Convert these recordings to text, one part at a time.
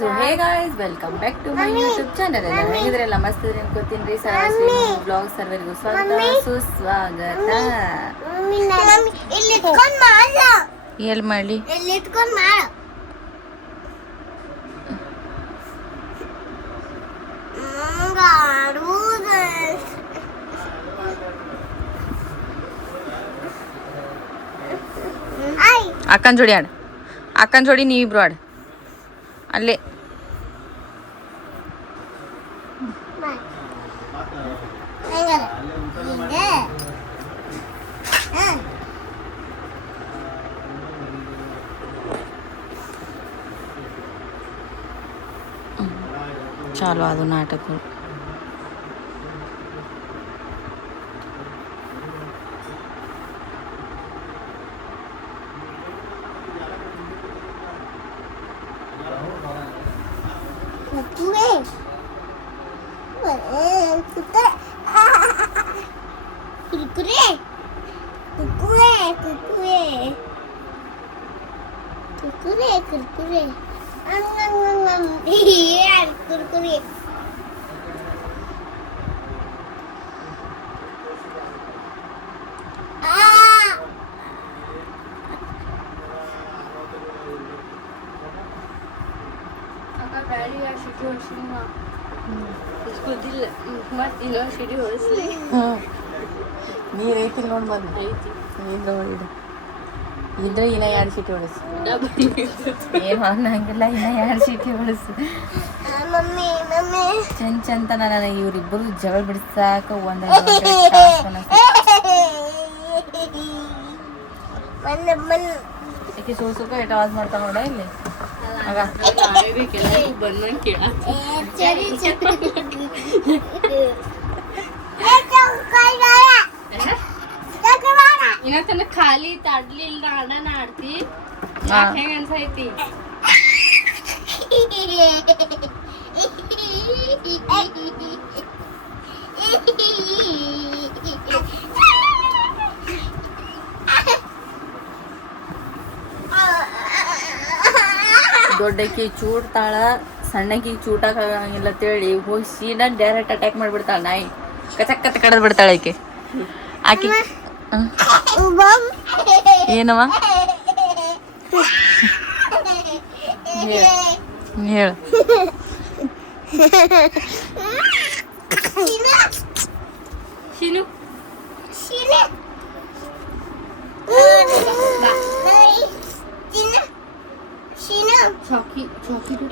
So hey guys, welcome back to my YouTube channel. ಎಲ್ಲ ಹೇಗಿದ್ರೆಲ್ಲ ಮಸ್ತ್ ಇದ್ರೆ ಅನ್ಕೋತೀನಿ. ಸರಸ್ವತಿ ಬ್ಲಾಗ್ ಸರ್ವರಿಗೂ ಸ್ವಾಗತ ಸುಸ್ವಾಗತ. ಎಲ್ಲಿ ಮಾಡಲಿ ಅಕ್ಕನ ಜೋಡಿ ಆಡ, ಅಕ್ಕನ ಜೋಡಿ ನೀವಿಬ್ರು ಆಡ ಅಲ್ಲೇ. ಚಾಲು ಅದು ನಾಟಕಗಳು. कुरकुरे ನೀರು ಐತಿ ನೋಡಿ ಬಂದು ನೋಡಿದ ಇದ್ರೆ ಇನ್ನ 2 ಸೀಟಿ ಹೊಡಿಸು. ಏನು ಹಂಗಿಲ್ಲ, ಇನ್ನ 2 ಸೀಟಿ ಹೊಡಿಸು. ಚಂತ ನನಗೆ ಇವ್ರಿಬ್ಬರು ಜಗಳ ಬಿಡಿಸಾಕ ಆಕೆ ಸೋಸಕ ಎಟ್ ಆವಾಜ್ ಮಾಡ್ತಾವ ನೋಡ ಇಲ್ಲಿ ಆಗ. ಇನ್ನ ಖಾಲಿ ತಾಡ್ಲಿಲ್ಲ ಅಣ್ಣನ ಆಡ್ತಿ ಹೆಂಗ ಅನ್ಸೈತಿ. ದೊಡ್ಡಕಿ ಚೂಡ್ತಾಳ, ಸಣ್ಣಕಿ ಚೂಟಾಗಿಲ್ಲ ಅಂತೇಳಿ ಹೋಗಿ ಸೀದಾ ಡೈರೆಕ್ಟ್ ಅಟ್ಯಾಕ್ ಮಾಡಿಬಿಡ್ತಾಳ. ನಾಯಿ ಕಚಕ್ ಕತ್ ಕಡದ್ ಬಿಡ್ತಾಳೆ ಆಕೆ. ಆಕಿ ಏನವ ಹೇಳು.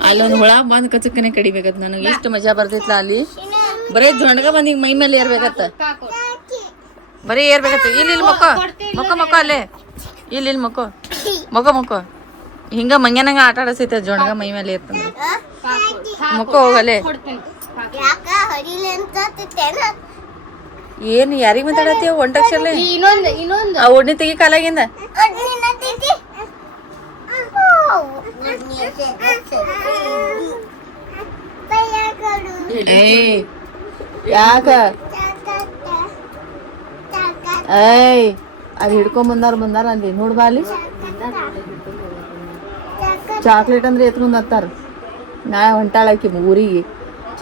ಅಲ್ಲೊಂದು ಹುಳ ಬಂದ್ ಕಚಕ್ಕನೆ ಕಡಿಬೇಕತ್. ನನಗೆ ಎಷ್ಟು ಮಜಾ ಬರ್ತೈತ್ಲ ಅಲ್ಲಿ. ಬರೇ ಜೊಂಡ್ಗ ಬಂದ್ ಹಿಂಗ್ ಮೈ ಮೇಲೆ ಏರ್ಬೇಕತ್ತ, ಬರೀ ಏರ್ಬೇಕತ್ತ. ಇಲ್ಲಿ ಮಕ್ಕೋ ಮಕ್ಕೋ ಮಕ್ಕೋ ಅಲ್ಲೇ ಇಲ್ಲಿ ಮಕ್ಕೋ ಮಕ್ಕೋ ಮಕ್ಕೋ ಹಿಂಗ ಮಂಗ್ಯಾನಂಗ ಆಟ ಆಡಸೈತೆ ಜೊಂಡ್ಗ ಮೈ ಮೇಲೆ ಏರ್ತಂದ್ರೆ. ಮಕ್ಕೋ ಹೋಗಲ್ಲೇ. ಏನು ಯಾರಿಗ ಮಾತಾಡತ್ತೀವ? ಒಂಟಕ್ಷರಲೆ ಆ ಒಡ್ನಿ ತೆಗಿ ಕಾಲಾಗಿಂದ. ಏಯ್ ಯಾಕ ಏಯ್ ಅದು ಹಿಡ್ಕೊಂಡ್ ಬಂದಾರ ಅಂದಿ ನೋಡ್ ಬಾಲಿ. ಚಾಕ್ಲೇಟ್ ಅಂದ್ರೆ ಎತ್ಕೊಂಡ್ ಹತ್ತಾರ. ನಾ ಹೊಂಟಾಳಕಿ ಊರಿಗೆ.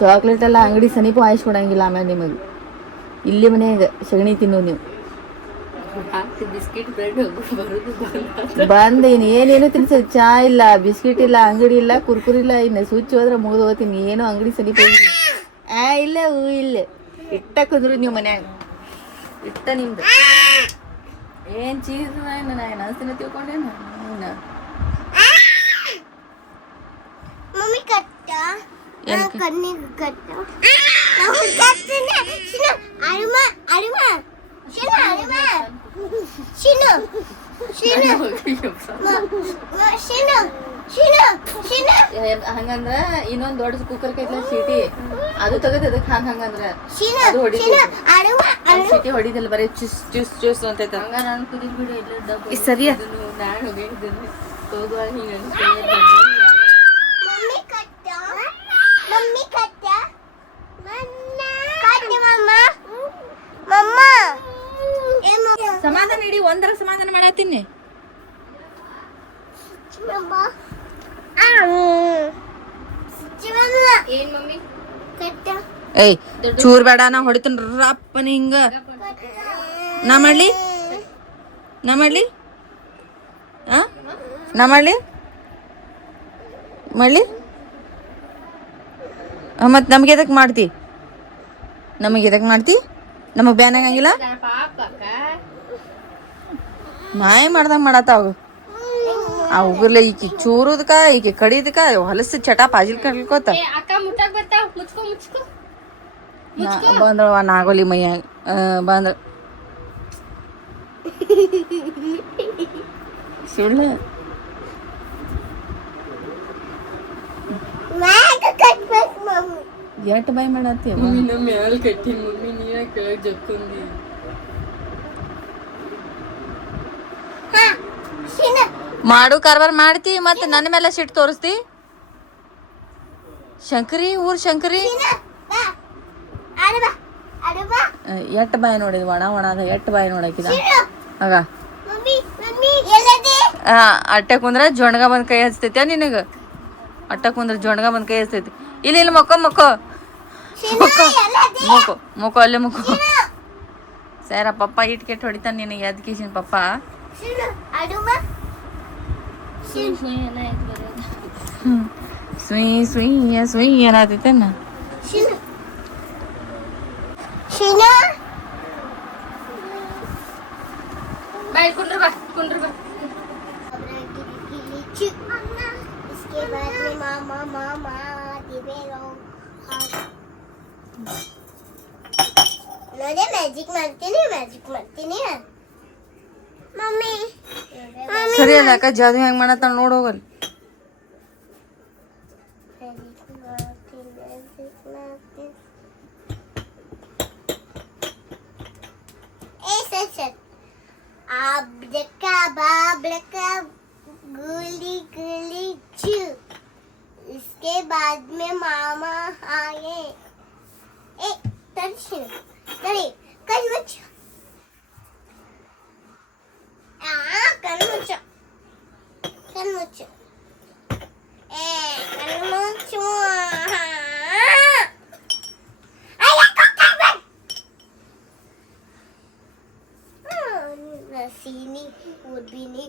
ಚಾಕ್ಲೇಟ್ ಎಲ್ಲ ಅಂಗಡಿ ಸನಿಪು ಹಾಯಿಸ್ಕೊಡಂಗಿಲ್ಲ. ಆಮೇಲೆ ನಿಮಗೆ ಇಲ್ಲಿ ಮನೆಯಾಗ ಸಗಣಿ ತಿನ್ನೋ ನೀವು. ಬಂದ್ ಏನೇನು ತಿನ್ಸ, ಚಾ ಇಲ್ಲ, ಬಿಸ್ಕಿಟ್ ಇಲ್ಲ, ಅಂಗಡಿ ಇಲ್ಲ, ಕುರ್ಕುರಿ ಇಲ್ಲ. ಇನ್ನು ಸ್ವಿಚ್ ಹೋದ್ರೆ ಮುಗಿದು ಹೋಗ್ತೀನಿ. ಏನು ಅಂಗಡಿ ಸನಿಪ ಇಲ್ಲ ಹೂ ಇಲ್ಲ. ಇಟ್ಟ ಕುಂದ್ರು ನೀವು ಮನ್ಯಾಗ ಇಟ್ಟ ನಿಮ್ದು ಏನ್ ಚೀಸ್ ಅನ್ಸ್ತೀನಿ ತಿಳ್ಕೊಂಡೇನು. ಹಂಗಂದ್ರ ಇನ್ನೊಂದ್ ದೊಡ್ಡ ಕುಕ್ಕರ್ ಕೈತ್ಲ ಸೀಟಿ ಅದು ತೆಗದ್ ಅದಕ್ಕೆ ಹಂಗಂದ್ರ ಅದು ಸೀಟಿ ಹೊಡಿದಿಲ್ಲ, ಬರೀ ಚುಸ್ ಚುಸ್ ಚುಸ್ ಅಂತೈತ. ಹಂಗ ನಾನು ಕುದಿದ್ ಬಿಡು ಇಲ್ಲ ಸರಿಯ ನಾನು ಹೋಗಿದ್ದೇನೆ ಹೋಗುವಾಗ ಹಿಂಗ ಸಮಾಧಾನ ಇಡಿ. ಒಂದರ ಸಮಾಧಾನ ಮಾಡತ್ತೀನಿ. ಏನ್ ಮಮ್ಮಿ ಏಯ್ ಚೂರ್ ಬೇಡ ನಾ ಹೊಡಿತೀನಿ ರಪ್ಪನ ಹಿಂಗ ನಾ ಮಾಡ್ಲಿ ಆ ನಾ ಮಾಡ್ಲಿ ಮತ್ತು ನಮ್ಗೆ ಎದಕ್ಕೆ ಮಾಡ್ತಿ ನಮಗೆ ಬ್ಯಾನ್ ಆಗಂಗಿಲ್ಲ ಪಾಪಕ್ಕ ಮಾಯ ಮಾಡ್ದಂಗೆ ಮಾಡತ್ತಾವ ಅವ್ರಲ್ಲ ಈಕಿ ಚೂರುದಕ್ಕ ಈಕಿ ಕಡಿದಕ್ಕ ಹೊಲಸು ಚಟ ಪಾಜಿಲ್ ಕಲ್ಕೋತ ಏ ಅಕ್ಕ ಮುಟ್ಟಕ್ ಬರ್ತಾವ ಮುಚ್ಕೋ ಬಂದ್ರವ ನಾಗೋಲಿ ಮೈಯಾಗ ಬಂದ್ರ ಸುಳ್ಳು ಎಷ್ಟು ಬಾಯ್ ಮಾಡತ್ತಿ ಮ್ಯಾಲ ಕಟ್ಟಿನ ಮಮ್ಮಿ ನೀ ಕೆಳಗ್ ಜಕ್ಕೊಂದಿ ಮಾಡು ಕಾರ್ಬಾರ್ ಮಾಡ್ತಿ ಮತ್ತೆ ನನ್ನ ಮೇಲೆ ಸಿಟ್ಟು ತೋರಿಸ್ತಿ ಶಂಕರಿ ಎಟ್ಟು ಬಾಯಿ ನೋಡಿದ್ ಒಣ ಅದ ಎಟ್ಟು ಬಾಯಿ ನೋಡಕಿದ ಆಗ ಅಟ್ಟೆ ಕುಂದ್ರ ಜೊಣಗ ಬಂದ್ ಕೈ ಹಚ್ತೈತಿ ನಿನಗ ಅಟ್ಟ ಕುಂದ್ರ ಜೊಣಗ ಬಂದ್ ಕೈ ಹಚ್ತೈತಿ ಇಲ್ಲಿ ಮೊಕ್ಕೋ ಅಲ್ಲೇ ಸರ ಪಪ್ಪ ಇಟ್ ಕೆಟ್ಟು ಹೊಡಿತಾನ ನಿನಗೆ ಎದ್ ಕಿಶನ್ ಪಪ್ಪ ಸುಯ್ ಏನಾತೈತೇನ ಬಾಯ್ ಕುಂಡ್ರ ಬಾ इसके बाद में मामा ನೋಡಿ ಮ್ಯಾಜಿಕ್ ಮಾಡ್ತೀನಿ ಮಮ್ಮಿ ಸರಿ ಅಲ್ಲ ಅಕ್ಕ ಜಾದು ಹೆಂಗ್ ಮಾಡತ್ತ ನೋಡ್ ಹೋಗಲ್ आब्रका गुली चू इसके बाद में मामा आए ए दर्शन करे कल मच कल मच ए कल मच Sini, Urbini,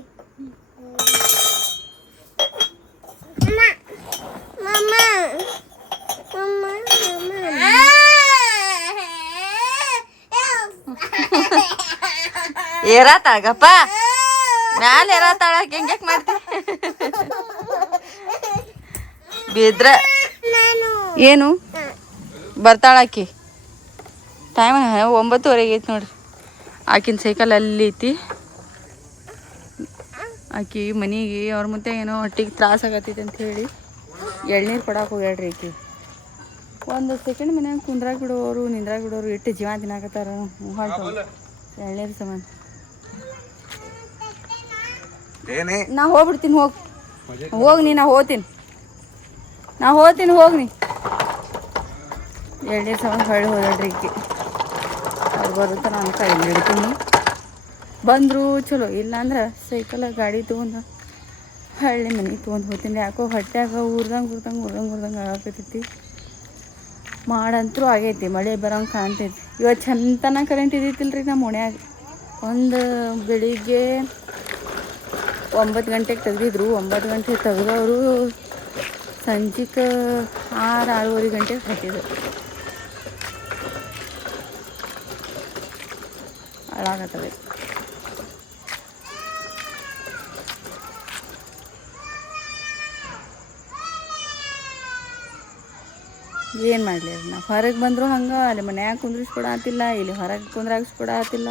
Mama. ಏರಾತಾಳಗಪ್ಪ ಮ್ಯಾಲ ಏರಾತಾಳ ಹೆಂಗ್ಯಾಕ್ ಮಾಡ್ತಿ ಬಿದ್ರ ಏನು ಬರ್ತಾಳ ಆಕಿ ಟೈಮ್ 9:30 ಐತಿ ನೋಡ್ರಿ ಆಕಿನ ಸೈಕಲ್ ಅಲ್ಲಿ ಐತಿ ಆಕಿ ಮನೆಗೆ ಅವ್ರ ಮುಂದೆ ಏನೋ ಹೊಟ್ಟಿಗೆ ತ್ರಾಸ ಆಗತ್ತೈತಿ ಅಂತ ಹೇಳಿ ಎಳ್ನೀರು ಕೊಡಕ್ಕೆ ಹೋಗ್ಯಾಳ್ರಿ ಆಕಿ ಒಂದು ಸೆಕೆಂಡ್ ಮನ್ಯಾಗ ಕುಂದ್ರಾಗ ಬಿಡೋರು ನಿಂದ್ರಾಗ ಬಿಡೋರು ಇಟ್ಟು ಜೀವ ತಿನ್ನಾಕತ್ತಾರ ಹೊಂಟು ಎಳ್ನೀರು ಸಮಾನ ನಾ ಹೋಗ್ಬಿಡ್ತೀನಿ ಹೋಗಿ ನೀ ನಾ ಹೋಗ್ತೀನಿ ಹೋಗಿ ನೀ ಎಳ್ನೀರು ಸಮಾನ ಹೊಳ್ಳಿ ಹೋಗ್ಯಾಳ್ರಿ ಆಕಿ ಅವ್ರು ಬರುತ್ತೆ ನಾನು ಕೈ ಹಿಡ್ತೀನಿ ಬಂದರು ಚಲೋ ಇಲ್ಲಾಂದ್ರೆ ಸೈಕಲ್ ಗಾಡಿ ತೊಗೊಂಡು ಹಳ್ಳಿ ಮನೆಗೆ ತೊಗೊಂಡು ಹೋಗ್ತೀನಿ ಯಾಕೋ ಹೊಟ್ಯಾಗ ಊರ್ದಂಗೆ ಆಗತೈತಿ ಮಾಡಂತರೂ ಆಗೈತಿ ಮಳೆ ಬರೋಂಗೆ ಕಾಣ್ತೈತಿ ಇವತ್ತು ಚಂತನ ಕರೆಂಟ್ ಇದ್ದಿತ್ತಿಲ್ರಿ ನಮ್ಮ ಓಣ್ಯಾಗ ಒಂದು ಬೆಳಿಗ್ಗೆ 9 ಗಂಟೆಗೆ ತೆಗ್ದಿದ್ರು 9 ಗಂಟೆಗೆ ತೆಗ್ದವರು ಸಂಜೆಗೆ 6-6:30 ಗಂಟೆಗೆ ಹತ್ತಿದ್ರು ಹಾಳಾಗತ್ತವೆ ಏನು ಮಾಡಲಿ ನಾವು ಹೊರಗೆ ಬಂದರೂ ಹಂಗೆ ಅಲ್ಲಿ ಮನ್ಯಾಗ ಕುಂದ್ರಿಸ್ಕೊಡತ್ತಿಲ್ಲ ಇಲ್ಲಿ ಹೊರಗೆ ಕುಂದ್ರಾಗಿಸ್ಕೊಡತ್ತಿಲ್ಲ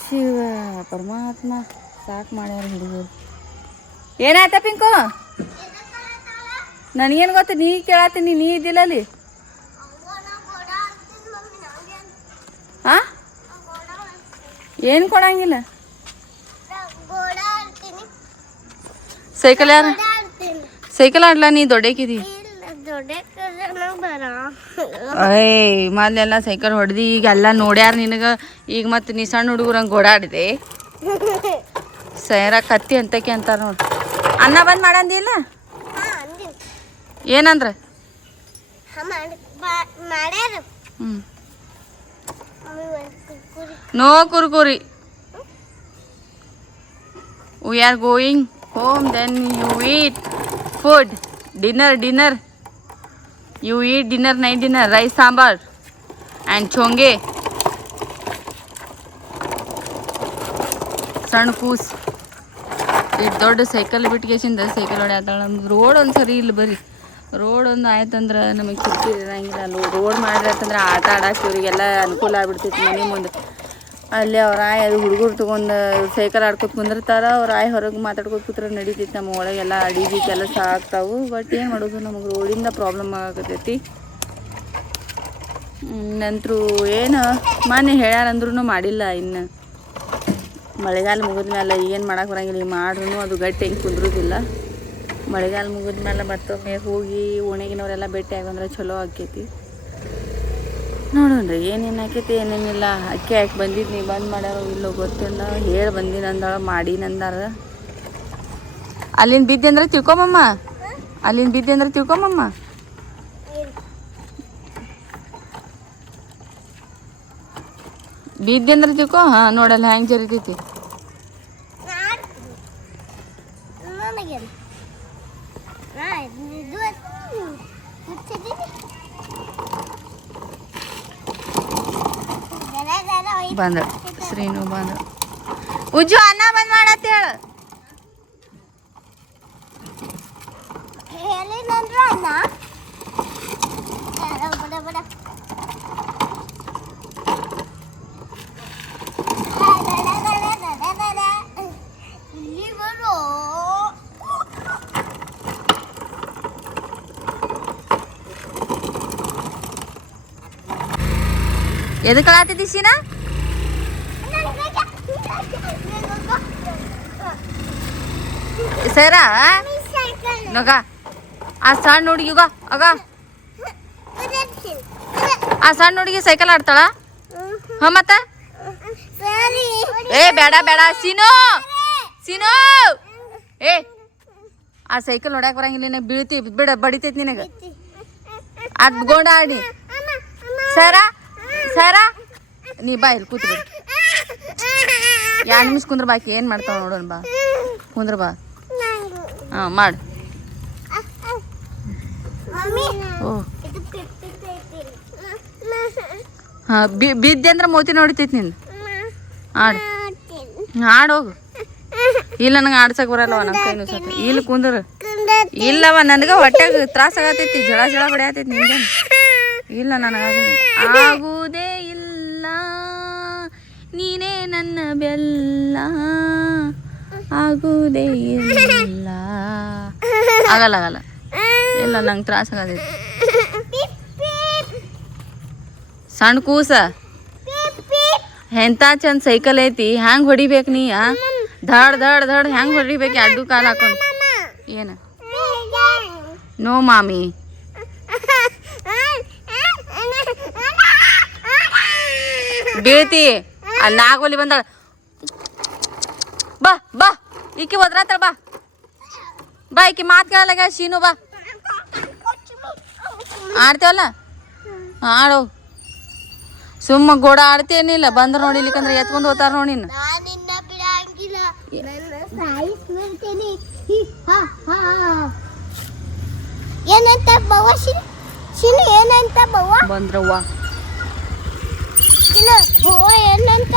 ಶಿವ ಪರಮಾತ್ಮ ಸಾಕು ಮಾಡ್ಯಾರ ಹುಡುಗರು ಏನಾಯ್ತ ಪಿಂಕು ನನಗೇನು ಗೊತ್ತು ನೀ ಕೇಳತ್ತೀನಿ ನೀ ಇದ್ದಿಲ್ಲ ಅಲ್ಲಿ ಹಾಂ ಏನು ಕೊಡಂಗಿಲ್ಲ ಸೈಕಲ್ ಯಾರು ಸೈಕಲ್ ಆಡ್ಲಾ ನೀ ದೊಡ್ಡಕಿದಿ ಏಯ್ ಮೊದಲೆಲ್ಲ ಸೈಕಲ್ ಹೊಡೆದಿ ಈಗ ಎಲ್ಲ ನೋಡ್ಯಾರ ನಿನಗೆ ಈಗ ಮತ್ತು ನೀ ಸಣ್ಣ ಹುಡುಗರಂಗೆ ಓಡಾಡಿದೆ ಸೈರ ಕತ್ತಿ ಅಂತಕ್ಕೆ ಅಂತಾರೆ ನೋಡಿ ಅನ್ನ ಬಂದು ಮಾಡಂದಿಲ್ಲ ಏನಂದ್ರ ಮಾಡ್ಯಾರ ಹ್ಞೂ ಮಮ್ಮಿ ಒಂದು Kurkure no Kurkure we are going home then you eat food dinner you eat dinner night dinner rice sambar and ಚೋಂಗೆ ಸಣ್ಣ ಕೂಸ್ ಇಟ್ಟು ದೊಡ್ಡ ಸೈಕಲ್ ಬಿಟ್ಕೇಸಿಂದ ಸೈಕಲ್ ಹೊಡ್ಯಾತಾಳ ನಮ್ದು ರೋಡ್ ಒಂದು ಸರಿ ಇಲ್ಲಿ ಬರ್ರಿ ರೋಡ್ ಒಂದು ಆಯ್ತಂದ್ರೆ ನಮಗೆ ಕಿರಿಕಿರಿ ಇರಂಗಿಲ್ಲ ರೋಡ್ ಮಾಡಿರತ್ತಂದ್ರೆ ಆಟ ಆಡಕ್ಕೆ ಇವರಿಗೆಲ್ಲ ಅನುಕೂಲ ಆಗ್ಬಿಡ್ತೈತಿ ಮನೆ ಮುಂದೆ ಅಲ್ಲಿ ಅವ್ರ ಆಯ್ ಅದು ಹುಡುಗರು ತೊಗೊಂಡು ಸೈಕಲ್ ಆಡ್ಕೊತ ಕುಂದಿರ್ತಾರ ಅವ್ರ ಆಯ್ ಹೊರಗೆ ಮಾತಾಡ್ಕೊತ ಕೂತ್ರೆ ನಡೀತೈತಿ ನಮ್ಮ ಒಳಗೆಲ್ಲ ಅಡಿಗೆ ಕೆಲಸ ಆಗ್ತಾವು ಬಟ್ ಏನು ಮಾಡೋದು ನಮಗೆ ರೋಡಿಂದ ಪ್ರಾಬ್ಲಮ್ ಆಗತೈತಿ ನಂತರ ಏನು ಮೊನ್ನೆ ಹೇಳ್ಯಾರಂದ್ರೂ ಮಾಡಿಲ್ಲ ಇನ್ನು ಮಳೆಗಾಲ ಮುಗಿದ ಮೇಲೆ ಏನು ಮಾಡಕ್ಕೆ ಬರಂಗಿಲ್ಲ ಈಗ ಮಾಡ್ರೂ ಅದು ಗಟ್ಟಿ ಹೆಂಗೆ ಕುಂದ್ರೋದಿಲ್ಲ ಮಳೆಗಾಲ ಮುಗಿದ ಮೇಲೆ ಮತ್ತೊಮ್ಮೆ ಹೋಗಿ ಓಣಿಗಿನವರೆಲ್ಲ ಭೇಟಿ ಆಗಂದ್ರೆ ಚಲೋ ಆಕೈತಿ ನೋಡೋಣ್ರಿ ಏನೇನು ಆಕೈತಿ ಏನೇನಿಲ್ಲ ಅಕ್ಕಿ ಹಾಕಿ ಬಂದಿದ್ನಿ ಬಂದ್ ಮಾಡ್ಯಾರೋ ಇಲ್ಲೋ ಗೊತ್ತಿಲ್ಲ ಹೇಳಿ ಬಂದಿನ ಅಂದಾಳ ಮಾಡಿನಂದಾರ ಅಲ್ಲಿಂದ ಬಿದ್ದೆ ಅಂದ್ರೆ ತಿಳ್ಕೊಮಮ್ಮ ಅಲ್ಲಿಂದ ಬಿದ್ದೆ ಅಂದ್ರೆ ತಿಳ್ಕೊಮಮ್ಮ ಬಿದ್ದೆ ಅಂದ್ರೆ ತಿಳ್ಕೊ ಹಾಂ ನೋಡಲ್ಲ ಹೆಂಗೆ ಜರಿತೈತಿ ಬಂದ ಶ್ರೀನು ಬಂದ ಉಜ್ಜು ಅನ್ನ ಬಂದ್ ಮಾಡತ್ತ ಹೇಳಿನಂದ್ರ ಅಣ್ಣ ಬಡ ಬಡ ಇಲ್ಲಿ ಬರೋ ಎದಕ್ಕೆ ಆತೈತಿ ಸೀನಾ ಸರ ನೋಗ ಆ ಸಣ್ಣ ಹುಡುಗಿಗ ಆಗ ಆ ಸಣ್ಣ ಹುಡುಗಿ ಸೈಕಲ್ ಆಡ್ತಾಳ ಹ ಮತ್ತ ಏ ಬೇಡ ಬೇಡ ಸೀನು ಸೀನು ಏ ಆ ಸೈಕಲ್ ನೋಡ್ಯಾಕ ಬರಂಗಿಲ್ಲ ನಿನಗೆ ಬೀಳ್ತಿ ಬಿಡ ಬಡಿತೈತಿ ನಿನಗೆ ಅದ್ ಗೋಂಡ ಆಡಿ ಸರ ನೀ ಬಾ ಇಲ್ಲಿ ಕೂತ್ ಬಿಡು 2 ನಿಮಿಷ ಕುಂದ್ರ ಬಾಕಿ ಏನು ಮಾಡ್ತಾವ ನೋಡೋಣ ಬಾ ಕುಂದ್ರ ಬಾ ಹಾಂ ಮಾಡು ಓ ಹಾಂ ಬಿದ್ದೆ ಅಂದ್ರೆ ಮೋತಿ ನೋಡಿತೈತಿ ನಿಂದು ಆಡು ಆಡೋಗು ಇಲ್ಲ ನನಗೆ ಆಡ್ಸಕ್ಕೆ ಬರಲ್ಲವ ನಮ್ಮ ಕೈನು ಸತ ಇಲ್ಲಿ ಕುಂದ್ರ ಇಲ್ಲವ ನನಗೆ ಹೊಟ್ಟೆಗೆ ತ್ರಾಸ ಆಗತೈತಿ ಜಳ ಬಡಿಯತೈತಿ ನಿಂಗೆ ಇಲ್ಲ ನನಗಾಗುವುದೇ ಇಲ್ಲ ನೀನೇ ನನ್ನ ಬೆಲ್ಲ ಆಗುವುದೇ ಇಲ್ಲ ಆಗಲ್ಲ ಇಲ್ಲ ನಂಗೆ ತ್ರಾಸ ಆಗತೈತಿ ಸಣ್ಣ ಕೂಸ ಎಂತ ಚಂದ ಸೈಕಲ್ ಐತಿ ಹ್ಯಾಂಗ ಹೊಡಿಬೇಕು ನೀ ಧಡ್ ಹ್ಯಾಂಗ ಹೊಡಿಬೇಕು ಅಡ್ಡು ಕಾಲ ಹಾಕೊಂಡು ಏನು ನೋ ಮಾಮಿ ಬೀಳ್ತಿ ಅಲ್ಲಿ ನಾಗೋಲಿ ಬಂದಾಳ ಬಾ ಈಕಿ ಒದ್ರಾತಾಳ ಬಾ ಈಕಿ ಮಾತು ಕೇಳಲಾಗ ಶೀನು ಬಾ ಆಡ್ತೇವಲ್ಲ ಆಡೋ ಸುಮ್ಮ ಗೋಡ ಆಡ್ತೇನಿಲ್ಲ ಬಂದ್ರ ನೋಡಿಲಿಕ್ಕಂದ್ರೆ ಎತ್ಕೊಂಡು ಹೋಗ್ತಾರ ನೋಡಿ ಏನಂತ ಬವ್ವ ಶಿನು ಏನಂತ ಬವ್ವ ಬಂದ್ರವ್ವ ಶಿನು ಬವ್ವ ಏನಂತ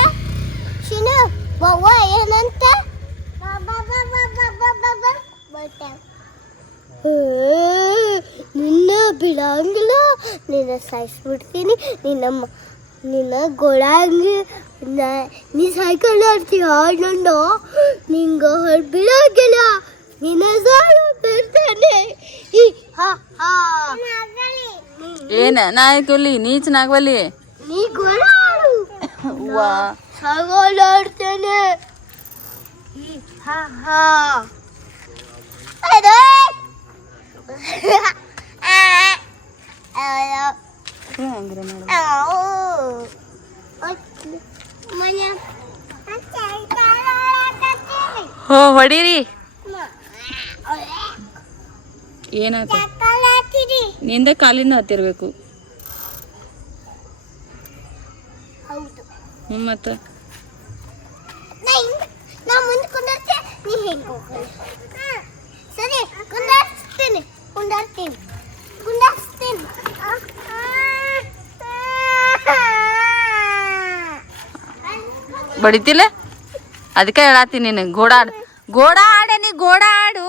ಶಿನು ಬವ್ವ ಏನಂತ ನಿನ್ನ ಬಿಡಂಗಿಲ್ಲ ನಿನ್ನ ಸಾಯಿಸ್ಬಿಡ್ತೀನಿ ನಿನ್ನ ಗೊಳಂಗಿ ನೀ ಸೈಕಲ್ ಆಡ್ತೀಯ ಆಡಂಡು ನಿಂಗ ಬಿಡಂಗಿಲ್ಲ ನಿನ್ನ ಸಾಲು ಬಿಡ್ತಾನೆ ಏನ ನಾ ಕೊಲ್ಲಿ ನೀಚನಾಗ್ವಲ್ಲಿ ನೀ ಗೊಳಾಡು ವಾ ಸೈಕಲ್ ಆಡ್ತೇನೆ ಹೋ ಹೊಡೀರಿ ಏನಾಯ್ತು ನಿಂದ ಕಾಲಿಂದ ಹತ್ತಿರ್ಬೇಕು. ಹೌದು. ಮತ್ತೆ ನಾ ಮುಂದೆ ಕುಂದರ್ತೆ, ನೀ ಹೆಂಗೆ ಹೋಗಲ್ಲ. ಸರಿ, ಕುಂದರ್ಸ್ತೀನಿ. ಬಡಿತಿಲ್ಲ ಅದಕ್ಕೆ ಹೇಳತ್ತೀನಿ ನಿನಗೆ ಗೋಡಾಡು ಗೋಡಾಡೆ ನೀ ಗೋಡಾಡು.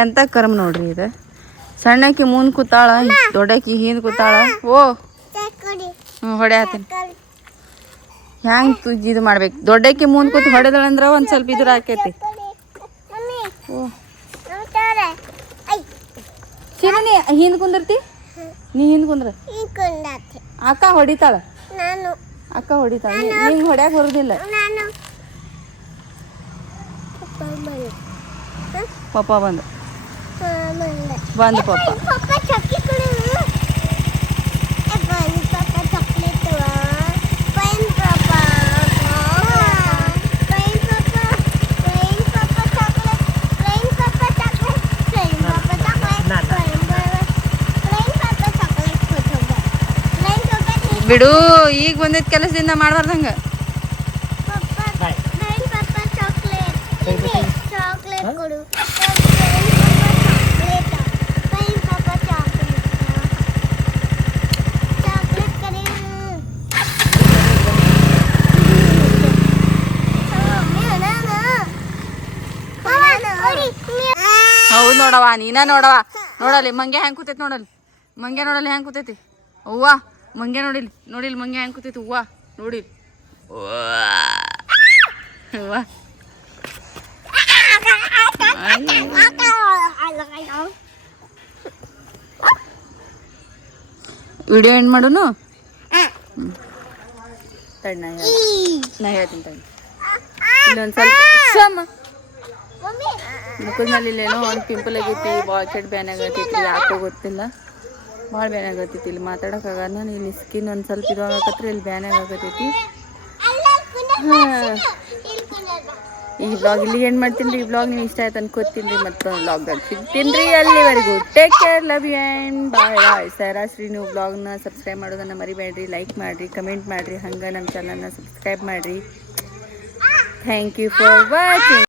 ಎಂತ ಕರ್ಮ ನೋಡ್ರಿ ಇದು. ಸಣ್ಣಕಿ ಮುಂದ್ ಕೂತಾಳ, ದೊಡ್ಡಕಿ ಹಿಂದ್ ಕೂತಾಳ. ಓ ಹೊಡೆ ಆತೀನಿ. ಹ್ಯಾಂಗ ಇದು ಮಾಡ್ಬೇಕು? ದೊಡ್ಡಕಿ ಮುಂದ್ ಕೂತ್ ಹೊಡೆದಳಂದ್ರ ಒಂದ್ ಸ್ವಲ್ಪ ಇದ್ರ ಆಕೈತಿ. ಓ ಶಿವ, ನೀ ಹಿಂದ್ ಕುಂದಿರ್ತಿ, ನೀ ಹಿಂದ್ ಕುಂದ್ರ. ಅಕ್ಕ ಹೊಡಿತಾಳ, ಅಕ್ಕ ಹೊಡಿತಾಳ. ನಿಂಗೆ ಹೊಡ್ಯಾಕ ಬರುದಿಲ್ಲ. ಪಪ್ಪ ಬಂದು ಪಪ್ಪ ಬಿಡು, ಈಗ ಬಂದಿದ್ ಕೆಲಸದಿಂದ ಮಾಡ್ಬಾರ್ದಂಗ. ಹೌದು ನೋಡವ, ನೀನ ನೋಡವ. ನೋಡಲಿ ಮಂಗೆ ಹೆಂಗ್ ಕೂತೈತಿ, ನೋಡಲಿ ಮಂಗೆ, ನೋಡಲಿ ಹೆಂಗ್ ಕೂತೈತಿ. ಅವ್ವ ಮಂಗೆ ನೋಡಿಲ್, ನೋಡಿಲ್ ಮಂಗೆ ಹೆಂಗ್ ಕೂತೈತಿ. ಹೂವ ನೋಡಿಲ್. ಅವ್ವ ವಿಡಿಯೋ ಎಂಡ್ ಮಾಡೋನು. ತಡಿ ನಾ ಹೇಳ್ತೀನಿ ತಡಿ. ಇಲ್ಲೊಂದು ಸ್ವಲ್ಪ ಮುಖದ ಮೇಲೆ ಇಲ್ಲೇನೋ ಒಂದು ಪಿಂಪಲ್ ಆಗೈತಿ, ಭಾಳ ಕೆಟ್ಟ ಬ್ಯಾನ್ ಆಗತ್ತೈತಿ. ಯಾಕೋ ಗೊತ್ತಿಲ್ಲ, ಭಾಳ ಬ್ಯಾನ್ ಆಗತ್ತೈತಿ. ಇಲ್ಲಿ ಮಾತಾಡೋಕ್ಕಾಗಲ್ಲ. ನಾನು ಇಲ್ಲಿ ಸ್ಕಿನ್ ಒಂದು ಸ್ವಲ್ಪ ಇದಾಗತ್ರಿ, ಇಲ್ಲಿ ಬ್ಯಾನ್ ಆಗತ್ತೈತಿ. ಈ ವ್ಲಾಗ್ ಇಲ್ಲಿಗೆ ಏನು ಮಾಡ್ತೀನಿ ರೀ. ಈ ವ್ಲಾಗ್ ನೀವು ಇಷ್ಟ ಆಯ್ತು ಅನ್ಕೋತೀನಿ ರೀ. ಮತ್ತೊಂದು ವ್ಲಾಗ್ದಾಗ ಸಿಗ್ತೀನಿ ರೀ. ಅಲ್ಲಿವರೆಗೂ take care, love you and bye bye. Sairashri, ನೀವು ವ್ಲಾಗ್ನ ಸಬ್ಸ್ಕ್ರೈಬ್ ಮಾಡೋದನ್ನು ಮರಿಬೇಡ್ರಿ. ಲೈಕ್ ಮಾಡಿರಿ, ಕಮೆಂಟ್ ಮಾಡಿರಿ, ಹಂಗೆ ನಮ್ಮ ಚಾನಲ್ನ ಸಬ್ಸ್ಕ್ರೈಬ್ ಮಾಡಿರಿ. Thank you for watching.